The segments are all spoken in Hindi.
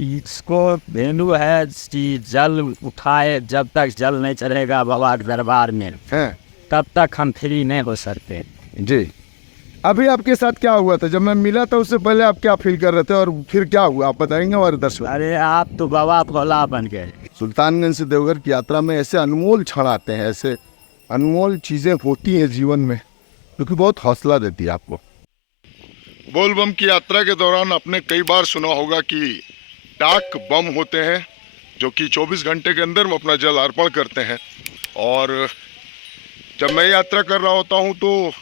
इसको भेलू है कि जल उठाए, जब तक जल नहीं चढ़ेगा बाबा के दरबार में हैं तब तक हम फ्री नहीं हो सकते। जी। अभी आपके साथ क्या हुआ था जब मैं मिला था उससे पहले, आप क्या फील कर रहे थे और फिर क्या हुआ आप बताएंगे हमारे दर्शक। अरे आप तो बाबा भोला बन गए। सुल्तानगंज से देवघर की यात्रा में ऐसे अनमोल क्षण आते हैं, ऐसे अनमोल चीज़ें होती हैं जीवन में जो कि बहुत हौसला देती है आपको। बोलबम की यात्रा के दौरान आपने कई बार सुना होगा कि डाक बम होते हैं जो कि 24 घंटे के अंदर अपना जल अर्पण करते हैं। और जब मैं यात्रा कर रहा होता हूँ तो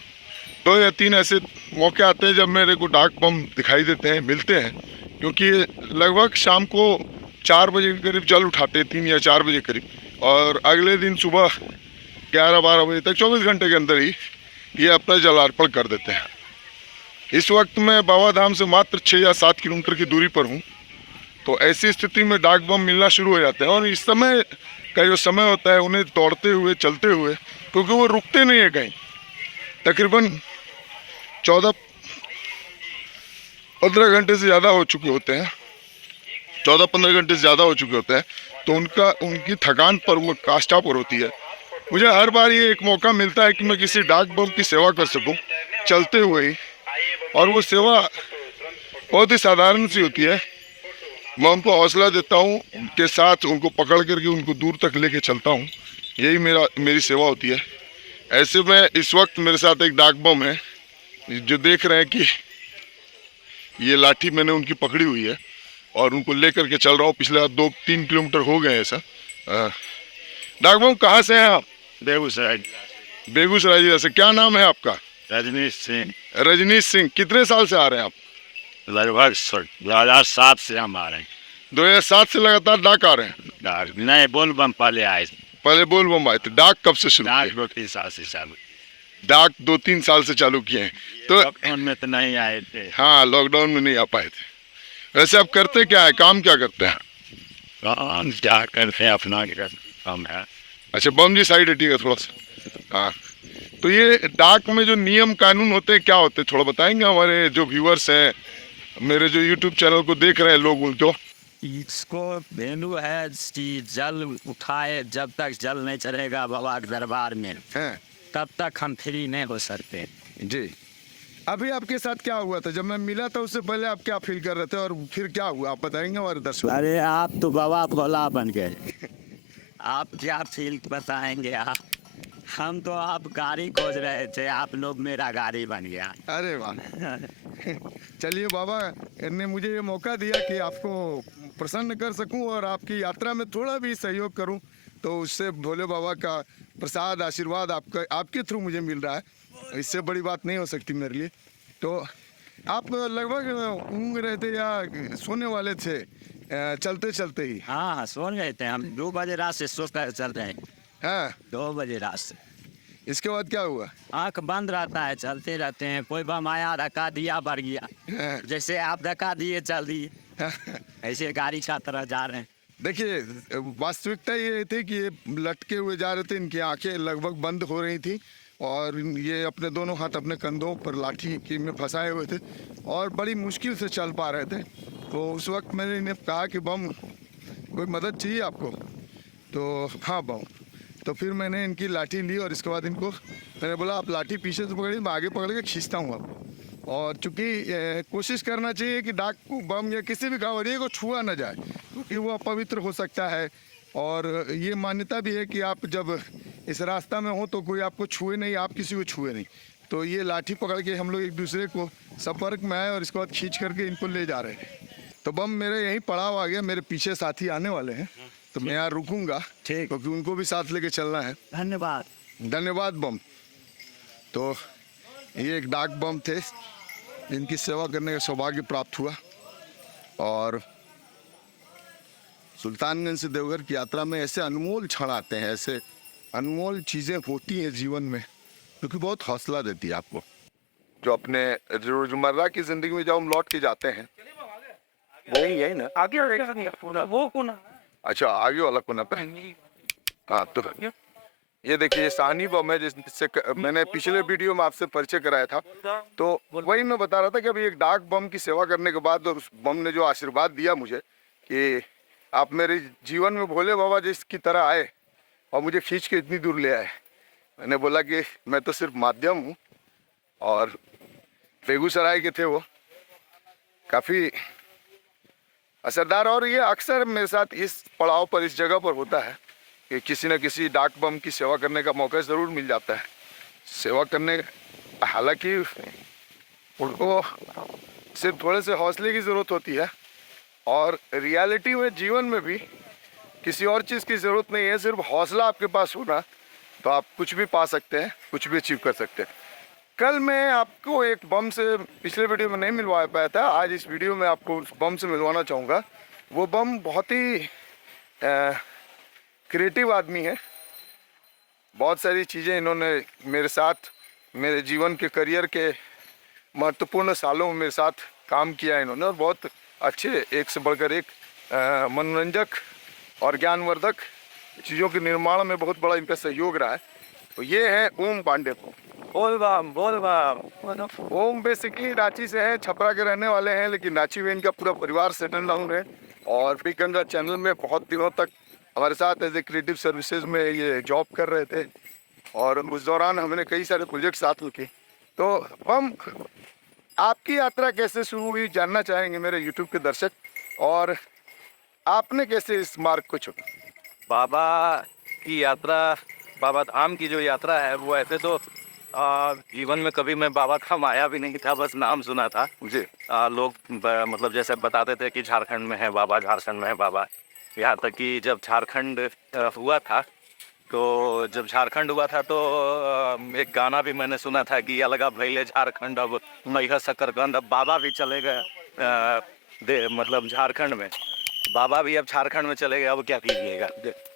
2 या 3 ऐसे मौके आते हैं जब मेरे को डाक बम दिखाई देते हैं, मिलते हैं, क्योंकि लगभग शाम को 4 बजे के करीब जल उठाते हैं, 3 या 4 बजे करीब, और अगले दिन सुबह 11-12 बजे तक 24 घंटे के अंदर ही ये अपना जल अर्पण कर देते हैं। इस वक्त मैं बाबा धाम से मात्र 6 या 7 किलोमीटर की दूरी पर हूँ। तो ऐसी स्थिति में डाक बम मिलना शुरू हो जाते हैं, और इस समय का जो समय होता है उन्हें दौड़ते हुए, चलते हुए, क्योंकि वो रुकते नहीं है कहीं, तकरीबन 14-15 घंटे से ज़्यादा हो चुके होते हैं, 14-15 घंटे से ज़्यादा हो चुके होते हैं, तो उनकी थकान पर वो काष्ठा पर होती है। मुझे हर बार ये एक मौका मिलता है कि मैं किसी डाक बम की सेवा कर सकूं चलते हुए ही, और वो सेवा बहुत ही साधारण सी होती है। मैं उनको हौसला देता हूँ, उनके साथ उनको पकड़ करके उनको दूर तक लेके चलता हूँ, यही मेरी सेवा होती है। ऐसे में इस वक्त मेरे साथ एक डाक बम है जो देख रहे हैं कि ये लाठी मैंने उनकी पकड़ी हुई है और उनको लेकर के चल रहा हूँ। पिछले 2-3 किलोमीटर हो गए ऐसा। डाक बम कहाँ से हैं आप? बेगूसराय। बेगूसराय जिला से। क्या नाम है आपका? रजनीश सिंह। रजनीश सिंह। कितने साल से आ रहे हैं आप? लगभग 2007 से हम आ रहे हैं। 2007 से लगातार डाक आ रहे हैं? नहीं, बोल बम पहले आए। पहले बोल बम आए थे। डाक कब से शुरू डाक किए? 2-3 साल से चालू। डाक 2-3 साल से चालू किए हैं तो? लॉकडाउन में तो नहीं आए थे। हाँ, लॉकडाउन में नहीं आ पाए थे। वैसे आप करते क्या है, काम क्या करते हैं? काम क्या करते हैं, अपना काम है। अच्छा, बम जी साइड हटिएगा थोड़ा सा। हाँ, तो ये डाक में जो नियम कानून होते हैं क्या होते हैं, थोड़ा बताएंगे हमारे जो व्यूअर्स हैं, मेरे जो यूट्यूब चैनल को देख रहे हैं लोग, उनको। इसको भेलू है कि जल उठाए, जब तक जल नहीं चढ़ेगा बाबा के दरबार में हैं तब तक हम फ्री नहीं हो सकते। जी। अभी आपके साथ क्या हुआ था जब मैं मिला था उससे पहले, आप क्या फील कर रहे थे और फिर क्या हुआ आप बताएंगे हमारे दर्शकों। अरे आप तो बाबा भोला बन गए। आप क्या फील बताएंगे आप। हम तो आप गाड़ी खोज रहे थे, आप लोग मेरा गाड़ी बन गया। अरे वाह। चलिए, बाबा ने मुझे ये मौका दिया कि आपको प्रसन्न कर सकूं और आपकी यात्रा में थोड़ा भी सहयोग करूं, तो उससे भोले बाबा का प्रसाद, आशीर्वाद आपके थ्रू मुझे मिल रहा है। इससे बड़ी बात नहीं हो सकती मेरे लिए। तो आप लगभग ऊँग रहे थे या सोने वाले थे चलते चलते ही? हाँ, सो गए थे हम। 2 बजे रात से सो कर चल रहे हैं। हाँ। 2 बजे रात से। इसके बाद क्या हुआ? आंख बंद रहता है, चलते रहते हैं। कोई बम आया, धक्का दिया, बढ़ गया। हाँ। जैसे आप धक्का दिए, चल दिए। ऐसे गाड़ी का तरह जा रहे हैं। देखिए, वास्तविकता ये थी कि ये लटके हुए जा रहे थे, इनकी आंखें लगभग बंद हो रही थी, और ये अपने दोनों हाथ अपने कंधों पर लाठी की में फंसाए हुए थे और बड़ी मुश्किल से चल पा रहे थे। तो उस वक्त मैंने इन्हें कहा कि बम, कोई मदद चाहिए आपको? तो हाँ बम। तो फिर मैंने इनकी लाठी ली और इसके बाद इनको मैंने बोला आप लाठी पीछे से पकड़िए, मैं आगे पकड़ के खींचता हूँ आपको। और चूँकि कोशिश करना चाहिए कि डाक को, बम या किसी भी कांवरिये को छुआ ना जाए, क्योंकि वो अपवित्र हो सकता है। और ये मान्यता भी है कि आप जब इस रास्ता में हो तो कोई आपको छुए नहीं, आप किसी को छुए नहीं। तो ये लाठी पकड़ के हम लोग एक दूसरे को संपर्क में आए और इसके बाद खींच करके इनको ले जा रहे हैं। तो बम मेरे यहीं पड़ाव आ गया, मेरे पीछे साथी आने वाले हैं, तो मैं यहाँ रुकूंगा ठीक। क्योंकि उनको भी साथ लेके चलना है। धन्यवाद। धन्यवाद बम। तो ये एक डाक बम थे जिनकी सेवा करने का सौभाग्य प्राप्त हुआ। और सुल्तानगंज से देवघर की यात्रा में ऐसे अनमोल क्षण आते हैं, ऐसे अनमोल चीज़ें होती हैं जीवन में जो कि बहुत हौसला देती है आपको, जो अपने रोजमर्रा की जिंदगी में जब हम लौट के जाते हैं। यही है ना, आगे वो कौन? अच्छा, आगे वाला कोना पे। हाँ, तो ये देखिए, ये सानी बम है जिससे मैंने पिछले वीडियो में आपसे परिचय कराया था। तो वही मैं बता रहा था कि अभी एक डाक बम की सेवा करने के बाद और उस बम ने जो आशीर्वाद दिया मुझे कि आप मेरे जीवन में भोले बाबा जिसकी तरह आए और मुझे खींच के इतनी दूर ले आए। मैंने बोला कि मैं तो सिर्फ माध्यम हूँ, और बेगूसराय के थे वो, काफ़ी असरदार। और ये अक्सर मेरे साथ इस पड़ाव पर, इस जगह पर होता है कि किसी न किसी डाक बम की सेवा करने का मौका ज़रूर मिल जाता है। सेवा करने, हालांकि उनको सिर्फ थोड़े से हौसले की ज़रूरत होती है, और रियलिटी में, जीवन में भी किसी और चीज़ की ज़रूरत नहीं है। सिर्फ हौसला आपके पास होना तो आप कुछ भी पा सकते हैं, कुछ भी अचीव कर सकते हैं। कल मैं आपको एक बम से, पिछले वीडियो में नहीं मिलवा पाया था, आज इस वीडियो में आपको उस बम से मिलवाना चाहूँगा। वो बम बहुत ही क्रिएटिव आदमी है। बहुत सारी चीज़ें इन्होंने मेरे साथ, मेरे जीवन के करियर के महत्वपूर्ण सालों में मेरे साथ काम किया इन्होंने, और बहुत अच्छे, एक से बढ़कर एक मनोरंजक और ज्ञानवर्धक चीज़ों के निर्माण में बहुत बड़ा इनका सहयोग रहा है। तो ये है ओम पांडे। बोल बम। ओम बेसिकली रांची से है, छपरा के रहने वाले हैं, लेकिन रांची में इनका पूरा परिवार सेटल डाउन है, और बिग गंगा चैनल में बहुत दिनों तक हमारे साथ एज ए क्रिएटिव सर्विसेज में ये जॉब कर रहे थे, और उस दौरान हमने कई सारे प्रोजेक्ट साथ में किए। तो हम, आपकी यात्रा कैसे शुरू हुई जानना चाहेंगे मेरे यूट्यूब के दर्शक, और आपने कैसे इस मार्ग को चुना? बाबा की यात्रा, बाबा धाम की जो यात्रा है, वो ऐसे तो जीवन में कभी मैं बाबा धाम आया भी नहीं था, बस नाम सुना था मुझे लोग मतलब जैसे बताते थे कि झारखंड में है बाबा, झारखंड में है बाबा। यहाँ तक कि जब झारखंड हुआ था, तो जब झारखंड हुआ था तो एक गाना भी मैंने सुना था कि अलगा भैले झारखंड, अब मैया शकरकंद, अब बाबा भी चले गए मतलब झारखंड में, बाबा भी अब झारखंड में चले गए, अब क्या कीजिएगा।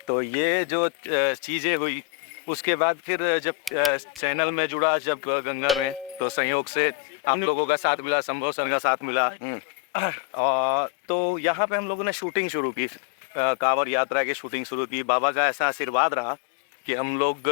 तो ये जो चीज़ें हुई, उसके बाद फिर जब चैनल में जुड़ा, जब गंगा में, तो संयोग से हम लोगों का साथ मिला, संभव सर का साथ मिला, और तो यहाँ पे हम लोगों ने शूटिंग शुरू की, कांवड़ यात्रा की शूटिंग शुरू की। बाबा का ऐसा आशीर्वाद रहा कि हम लोग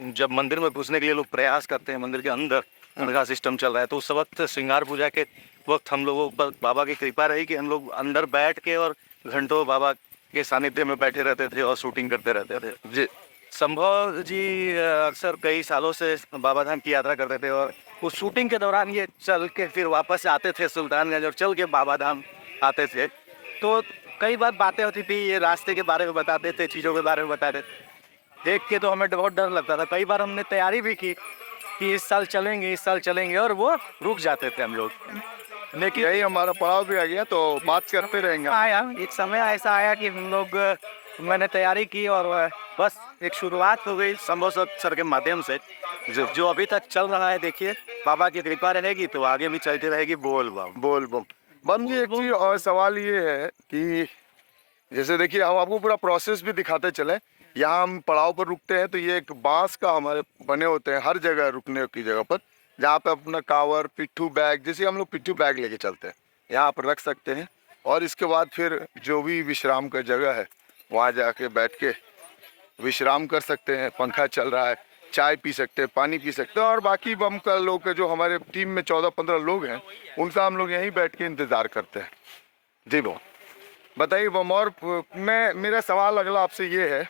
जब मंदिर में घुसने के लिए लोग प्रयास करते हैं, मंदिर के अंदर उनका सिस्टम चल रहा है, तो उस वक्त श्रृंगार पूजा के वक्त हम लोगों पर बाबा की कृपा रही कि हम लोग अंदर बैठ के और घंटों बाबा के सानिध्य में बैठे रहते थे और शूटिंग करते रहते थे जी। संभव जी अक्सर कई सालों से बाबा धाम की यात्रा करते थे, और उस शूटिंग के दौरान ये चल के फिर वापस आते थे सुल्तानगंज, और चल के बाबा धाम आते थे। तो कई बार बातें होती थी, ये रास्ते के बारे में बताते थे, चीज़ों के बारे में बताते थे। देख के तो हमें बहुत डर लगता था। कई बार हमने तैयारी भी की कि इस साल चलेंगे, इस साल चलेंगे, और वो रुक जाते थे हम लोग। लेकिन यही हमारा पड़ाव भी आ गया, तो बात करते रहेंगे। आया एक समय ऐसा आया कि हम लोग, मैंने तैयारी की और बस एक शुरुआत हो गई संभव सर के माध्यम से, जो अभी तक चल रहा है। देखिए, बाबा की कृपा रहेगी तो आगे भी चलती रहेगी। बोल बम, बोल बम। बम जी, एक चीज और सवाल ये है कि जैसे देखिए, हम आपको पूरा प्रोसेस भी दिखाते चले। यहाँ हम पड़ाव पर रुकते हैं तो ये एक बांस का हमारे बने होते हैं हर जगह रुकने की जगह पर, जहाँ पे अपना कावर, पिट्ठू बैग, जैसे हम लोग पिट्ठू बैग लेके चलते हैं, यहाँ पर रख सकते हैं, और इसके बाद फिर जो भी विश्राम का जगह है वहाँ जाके बैठ के विश्राम कर सकते हैं। पंखा चल रहा है, चाय पी सकते हैं, पानी पी सकते हैं, और बाकी बम का लोग जो हमारे टीम में 14-15 लोग हैं, उनका हम लोग यहीं बैठ के इंतज़ार करते हैं। जी बम, बताइए बम। और मेरा सवाल अगला आपसे ये है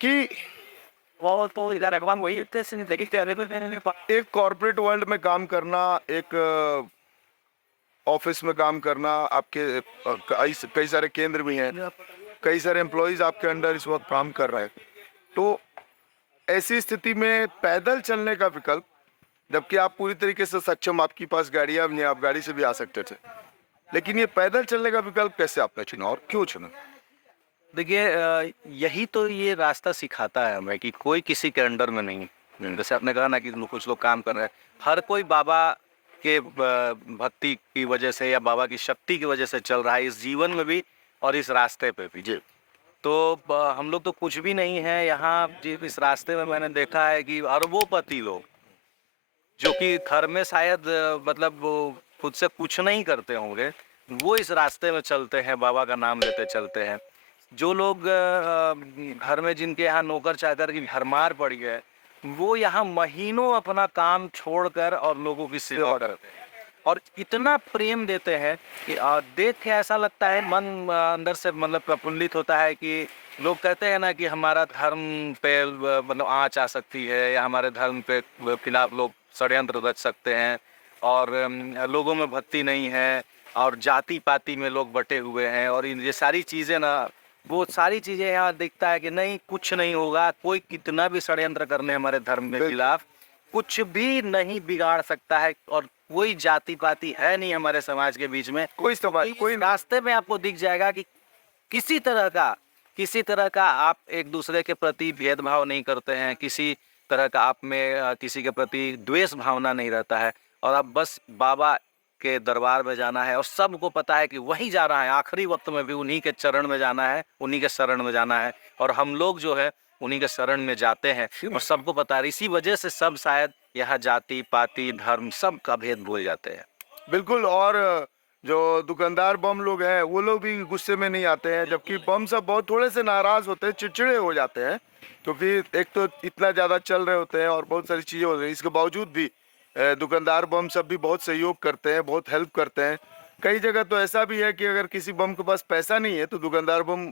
कि एक कॉर्पोरेट वर्ल्ड में काम करना, एक ऑफिस में काम करना, आपके कई सारे केंद्र भी हैं, कई सारे एम्प्लॉयज़ आपके अंडर इस वक्त काम कर रहे हैं, तो ऐसी स्थिति में पैदल चलने का विकल्प, जबकि आप पूरी तरीके से सक्षम, आपके पास गाड़ियाँ भी हैं, आप गाड़ी से भी आ सकते थे, लेकिन ये पैदल चलने का विकल्प कैसे आपने चुना और क्यों चुना? देखिए, यही तो ये रास्ता सिखाता है हमें कि कोई किसी के अंडर में नहीं। जैसे आपने कहा ना कि कुछ लोग काम कर रहे हैं, हर कोई बाबा के भक्ति की वजह से या बाबा की शक्ति की वजह से चल रहा है, इस जीवन में भी और इस रास्ते पे भी जी। तो हम लोग तो कुछ भी नहीं है यहाँ जी। इस रास्ते में मैंने देखा है कि अरबोंपति लोग, जो कि घर में शायद मतलब वो खुद से कुछ नहीं करते होंगे, वो इस रास्ते में चलते हैं, बाबा का नाम लेते चलते हैं। जो लोग घर में, जिनके यहाँ नौकर चाकर की भरमार पड़ी है, वो यहाँ महीनों अपना काम छोड़कर और लोगों की सेवा करते हैं। और इतना प्रेम देते हैं कि देख के ऐसा लगता है मन अंदर से मतलब प्रफुल्लित होता है कि लोग कहते हैं ना कि हमारा धर्म पे मतलब आँच आ सकती है या हमारे धर्म पे खिलाफ लोग षड्यंत्र रच सकते हैं और लोगों में भक्ति नहीं है और जाति पाति में लोग बटे हुए हैं और ये सारी चीज़ें ना वो सारी चीज़ें यहाँ दिखता है कि नहीं कुछ नहीं होगा, कोई कितना भी षड्यंत्र करने हमारे धर्म के खिलाफ कुछ भी नहीं बिगाड़ सकता है और कोई जाति पाति है नहीं हमारे समाज के बीच में। कोई समाज कोई रास्ते में आपको दिख जाएगा कि किसी तरह का आप एक दूसरे के प्रति भेदभाव नहीं करते हैं, किसी तरह का आप में किसी के प्रति द्वेष भावना नहीं रहता है और आप बस बाबा के दरबार में जाना है और सबको पता है कि वही जा रहा है, आखिरी वक्त में भी उन्हीं के चरण में जाना है, उन्हीं के शरण में जाना है और हम लोग जो है उन्हीं के शरण में जाते हैं और सबको पता है। इसी वजह से सब शायद यहाँ जाति पाति धर्म सब का भेद भूल जाते हैं। बिल्कुल। और जो दुकानदार बम लोग हैं वो लोग भी गुस्से में नहीं आते हैं, जबकि बम सब बहुत थोड़े से नाराज होते हैं, चिड़चिड़े हो जाते हैं क्योंकि एक तो इतना ज़्यादा चल रहे होते हैं और बहुत सारी चीज़ें हो रही हैं। इसके बावजूद भी दुकानदार बम सब भी बहुत सहयोग करते हैं, बहुत हेल्प करते हैं। कई जगह तो ऐसा भी है कि अगर किसी बम के पास पैसा नहीं है तो दुकानदार बम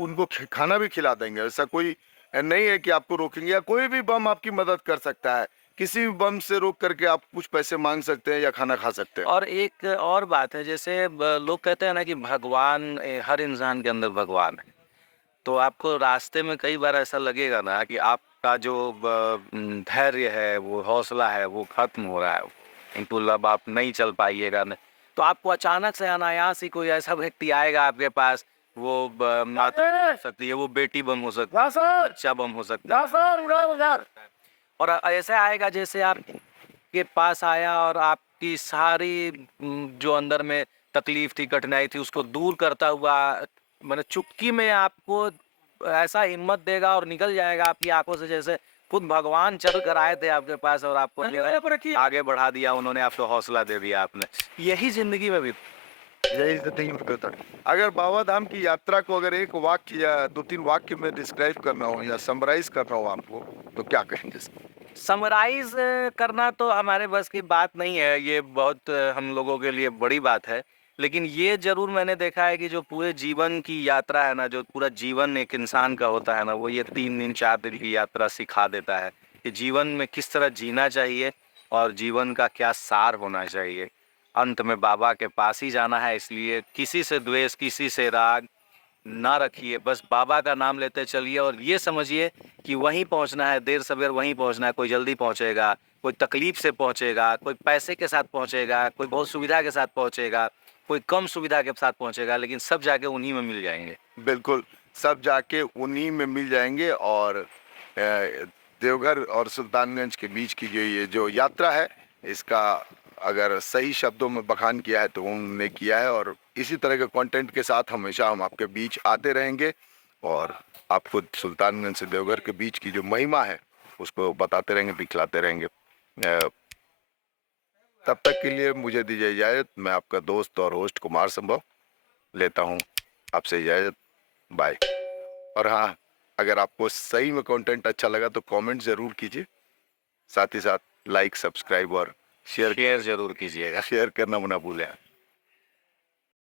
उनको खाना भी खिला देंगे। ऐसा कोई नहीं है कि आपको रोकेंगे, या कोई भी बम आपकी मदद कर सकता है। किसी भी बम से रोक करके आप कुछ पैसे मांग सकते हैं या खाना खा सकते हैं। और एक और बात है जैसे लोग कहते हैं ना कि भगवान हर इंसान के अंदर भगवान है, तो आपको रास्ते में कई बार ऐसा लगेगा ना कि आपका जो धैर्य है वो हौसला है वो खत्म हो रहा है, बिल्कुल अब आप नहीं चल पाइएगा न, तो आपको अचानक से अनायास ही कोई ऐसा व्यक्ति आएगा आपके पास, वो माता हो सकती है, वो बेटी बम हो सकती है, बच्चा बम हो सकता है और ऐसे आएगा जैसे आप के पास आया और आपकी सारी जो अंदर में तकलीफ थी कठिनाई थी उसको दूर करता हुआ मतलब चुटकी में आपको ऐसा हिम्मत देगा और निकल जाएगा आपकी आंखों से जैसे खुद भगवान चल कर आए थे आपके पास और आपको आगे बढ़ा दिया उन्होंने, आपको हौसला दे दिया आपने। यही जिंदगी में भी यही तो नहीं होता। अगर बाबा धाम की यात्रा को अगर एक वाक्य या 2-3 वाक्य में डिस्क्राइब करना हो या समराइज करना हो आपको तो क्या कहेंगे? समराइज करना तो हमारे बस की बात नहीं है, ये बहुत हम लोगों के लिए बड़ी बात है, लेकिन ये जरूर मैंने देखा है कि जो पूरे जीवन की यात्रा है ना, जो पूरा जीवन एक इंसान का होता है ना, वो ये 3 दिन 4 दिन की यात्रा सिखा देता है कि जीवन में किस तरह जीना चाहिए और जीवन का क्या सार होना चाहिए। अंत में बाबा के पास ही जाना है, इसलिए किसी से द्वेष किसी से राग ना रखिए, बस बाबा का नाम लेते चलिए और ये समझिए कि वहीं पहुंचना है, देर सवेर वहीं पहुंचना है। कोई जल्दी पहुंचेगा, कोई तकलीफ से पहुंचेगा, कोई पैसे के साथ पहुंचेगा, कोई बहुत सुविधा के साथ पहुंचेगा, कोई कम सुविधा के साथ पहुंचेगा, लेकिन सब जाके उन्हीं में मिल जाएंगे। बिल्कुल, सब जाके उन्हीं में मिल जाएंगे। और देवघर और सुल्तानगंज के बीच की ये जो यात्रा है, इसका अगर सही शब्दों में बखान किया है तो उन्होंने किया है और इसी तरह के कंटेंट के साथ हमेशा हम आपके बीच आते रहेंगे और आपको सुल्तानगंज से देवघर के बीच की जो महिमा है उसको बताते रहेंगे, दिखलाते रहेंगे। तब तक के लिए मुझे दीजिए इजाज़त। मैं आपका दोस्त और होस्ट कुमार संभव लेता हूँ आपसे इजाज़त। बाय। और हाँ, अगर आपको सही में कंटेंट अच्छा लगा तो कमेंट ज़रूर कीजिए, साथ ही साथ लाइक सब्सक्राइब और शेयर जरूर कीजिएगा। शेयर करना ना भूलें।